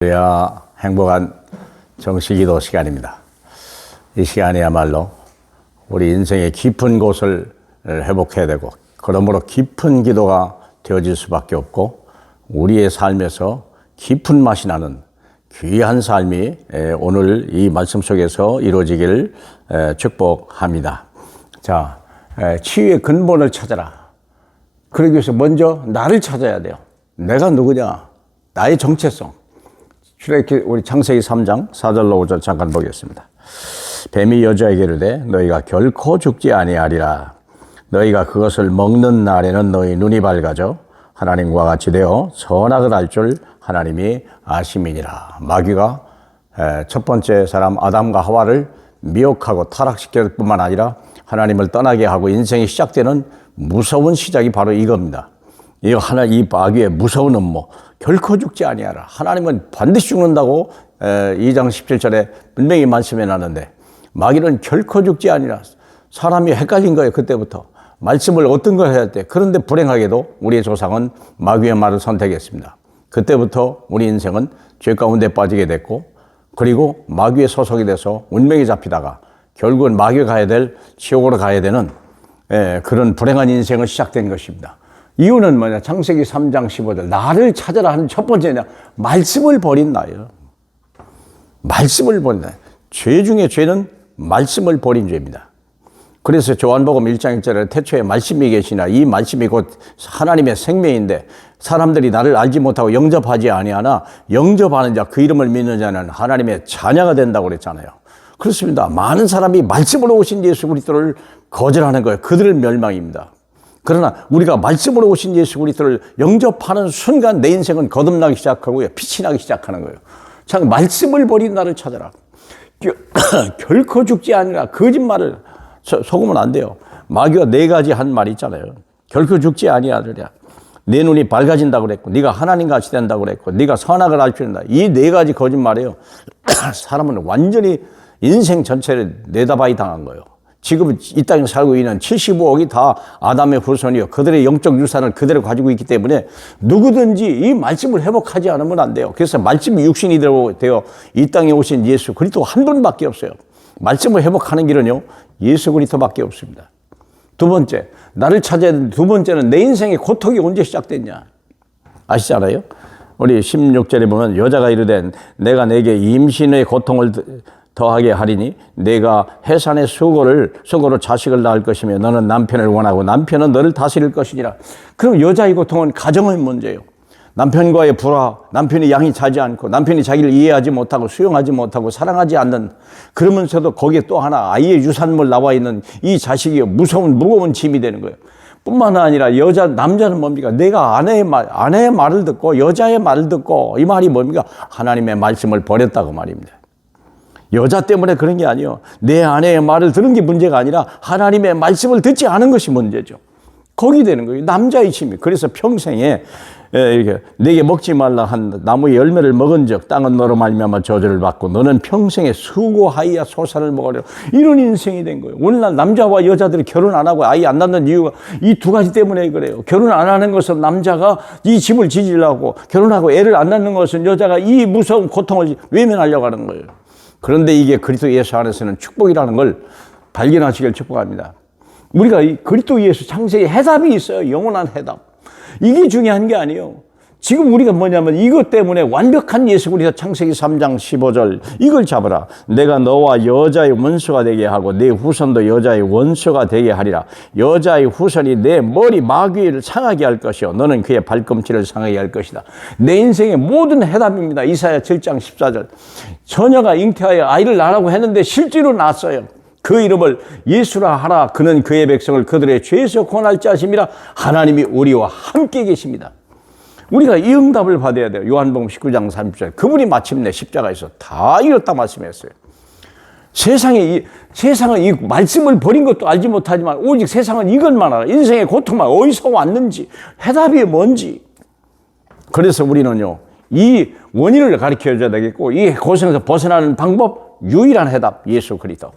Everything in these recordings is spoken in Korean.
할렐루야, 행복한 정식기도 시간입니다. 이 시간이야말로 우리 인생의 깊은 곳을 회복해야 되고, 그러므로 깊은 기도가 되어질 수밖에 없고, 우리의 삶에서 깊은 맛이 나는 귀한 삶이 오늘 이 말씀 속에서 이루어지기를 축복합니다. 자, 치유의 근본을 찾아라. 그러기 위해서 먼저 나를 찾아야 돼요. 내가 누구냐? 나의 정체성. 출애굽기 우리 창세기 3장 4절로 5절 잠깐 보겠습니다. 뱀이 여자에게 이르되 너희가 결코 죽지 아니하리라. 너희가 그것을 먹는 날에는 너희 눈이 밝아져 하나님과 같이 되어 선악을 알 줄 하나님이 아심이니라. 마귀가 첫 번째 사람 아담과 하와를 미혹하고 타락시킬 뿐만 아니라 하나님을 떠나게 하고 인생이 시작되는 무서운 시작이 바로 이겁니다. 이 마귀의 무서운 음모, 결코 죽지 아니하라. 하나님은 반드시 죽는다고 2장 17절에 분명히 말씀해 놨는데, 마귀는 결코 죽지 아니하라. 사람이 헷갈린 거예요. 그때부터 말씀을 어떤 걸 해야 돼. 그런데 불행하게도 우리의 조상은 마귀의 말을 선택했습니다. 그때부터 우리 인생은 죄 가운데 빠지게 됐고, 그리고 마귀의 소속이 돼서 운명이 잡히다가 결국은 마귀가 가야 될 지옥으로 가야 되는 그런 불행한 인생을 시작된 것입니다. 이유는 뭐냐? 창세기 3장 15절 나를 찾아라 하는 첫 번째냐? 말씀을 버린 나예요. 말씀을 버린 나. 죄 중에 죄는 말씀을 버린 죄입니다. 그래서 요한복음 1장 1절에 태초에 말씀이 계시나 이 말씀이 곧 하나님의 생명인데 사람들이 나를 알지 못하고 영접하지 아니하나 영접하는 자 그 이름을 믿는 자는 하나님의 자녀가 된다고 그랬잖아요. 그렇습니다. 많은 사람이 말씀으로 오신 예수 그리스도를 거절하는 거예요. 그들은 멸망입니다. 그러나 우리가 말씀으로 오신 예수 그리스도를 영접하는 순간 내 인생은 거듭나기 시작하고요. 빛이 나기 시작하는 거예요. 참 말씀을 버린 나를 찾아라. 결코 죽지 아니라 거짓말을 속으면 안 돼요. 마귀가 4가지 한 말이 있잖아요. 결코 죽지 아니하리라. 내 눈이 밝아진다고 그랬고, 네가 하나님같이 된다고 그랬고, 네가 선악을 알 줄 안다. 이 4가지 거짓말이에요. 사람은 완전히 인생 전체를 내다바이 당한 거예요. 지금 이 땅에 살고 있는 75억이 다 아담의 후손이요. 그들의 영적 유산을 그대로 가지고 있기 때문에 누구든지 이 말씀을 회복하지 않으면 안 돼요. 그래서 말씀이 육신이 되어 이 땅에 오신 예수 그리스도 한 분밖에 없어요. 말씀을 회복하는 길은요, 예수 그리스도밖에 없습니다. 두 번째, 나를 찾아야 되는 두 번째는 내 인생의 고통이 언제 시작됐냐? 아시잖아요? 우리 16절에 보면 여자가 이르되 내가 내게 임신의 고통을 더하게 하리니 내가 해산의 수고로 자식을 낳을 것이며 너는 남편을 원하고 남편은 너를 다스릴 것이니라. 그럼 여자의 고통은 가정의 문제예요. 남편과의 불화, 남편이 양이 차지 않고 남편이 자기를 이해하지 못하고 수용하지 못하고 사랑하지 않는, 그러면서도 거기에 또 하나 아이의 유산물 나와 있는 이 자식이 무거운 짐이 되는 거예요. 뿐만 아니라 남자는 뭡니까? 내가 아내의 말을 듣고 여자의 말을 듣고, 이 말이 뭡니까? 하나님의 말씀을 버렸다고 말입니다. 여자 때문에 그런 게 아니에요. 내 아내의 말을 들은 게 문제가 아니라 하나님의 말씀을 듣지 않은 것이 문제죠. 거기 되는 거예요. 남자의 힘이. 그래서 평생에 이렇게 내게 먹지 말라 한 나무의 열매를 먹은 적 땅은 너로 말미암아 저주를 받고 너는 평생에 수고하여 소산을 먹으려, 이런 인생이 된 거예요. 오늘날 남자와 여자들이 결혼 안 하고 아이 안 낳는 이유가 이 2가지 때문에 그래요. 결혼 안 하는 것은 남자가 이 집을 지지려고, 결혼하고 애를 안 낳는 것은 여자가 이 무서운 고통을 외면하려고 하는 거예요. 그런데 이게 그리스도 예수 안에서는 축복이라는 걸 발견하시길 축복합니다. 우리가 이 그리스도 예수 창세기 해답이 있어요. 영원한 해답. 이게 중요한 게 아니에요. 지금 우리가 뭐냐면 이것 때문에 완벽한 예수 그리스도 창세기 3장 15절 이걸 잡아라. 내가 너와 여자의 원수가 되게 하고 내 후손도 여자의 원수가 되게 하리라. 여자의 후손이 내 머리 마귀를 상하게 할 것이요 너는 그의 발꿈치를 상하게 할 것이다. 내 인생의 모든 해답입니다. 이사야 7장 14절. 처녀가 잉태하여 아이를 낳으라고 했는데 실제로 낳았어요. 그 이름을 예수라 하라. 그는 그의 백성을 그들의 죄에서 구원할 자심이라. 하나님이 우리와 함께 계십니다. 우리가 이 응답을 받아야 돼요. 요한복음 19장 30절. 그분이 마침내 십자가에서 다 이뤘다 말씀했어요. 세상은 이 말씀을 버린 것도 알지 못하지만 오직 세상은 이것만 알아. 인생의 고통만 어디서 왔는지, 해답이 뭔지. 그래서 우리는요, 이 원인을 가르쳐 줘야 되겠고, 이 고생에서 벗어나는 방법, 유일한 해답, 예수 그리스도.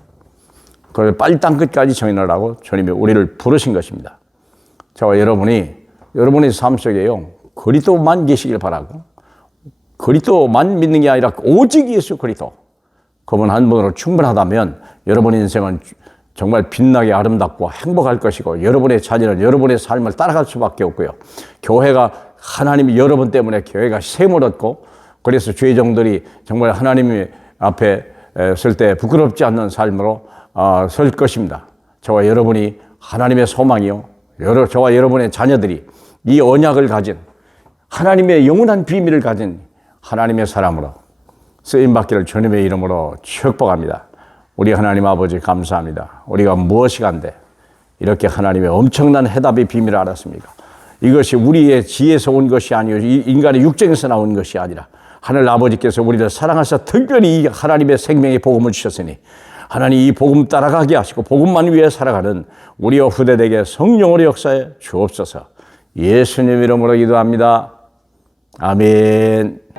그걸 빨리 땅끝까지 정인하라고 주님이 우리를 부르신 것입니다. 저와 여러분의 삶 속에요, 그리스도만 계시길 바라고, 그리스도만 믿는 게 아니라 오직 예수 그리스도, 그분 한 분으로 충분하다면 여러분 인생은 정말 빛나게 아름답고 행복할 것이고, 여러분의 자녀는 여러분의 삶을 따라갈 수밖에 없고요. 교회가, 하나님이 여러분 때문에 교회가 셈을 얻고, 그래서 죄종들이 정말 하나님 앞에 설 때 부끄럽지 않는 삶으로 설 것입니다. 저와 여러분이 하나님의 소망이요, 저와 여러분의 자녀들이 이 언약을 가진, 하나님의 영원한 비밀을 가진 하나님의 사람으로 쓰임받기를 주님의 이름으로 축복합니다. 우리 하나님 아버지 감사합니다. 우리가 무엇이 간데 이렇게 하나님의 엄청난 해답의 비밀을 알았습니까? 이것이 우리의 지혜에서 온 것이 아니요, 인간의 육정에서 나온 것이 아니라 하늘 아버지께서 우리를 사랑하셔 특별히 이 하나님의 생명의 복음을 주셨으니, 하나님 이 복음 따라가게 하시고 복음만 위해 살아가는 우리와 후대에게 성령으로 역사해 주옵소서. 예수님 이름으로 기도합니다. 아멘.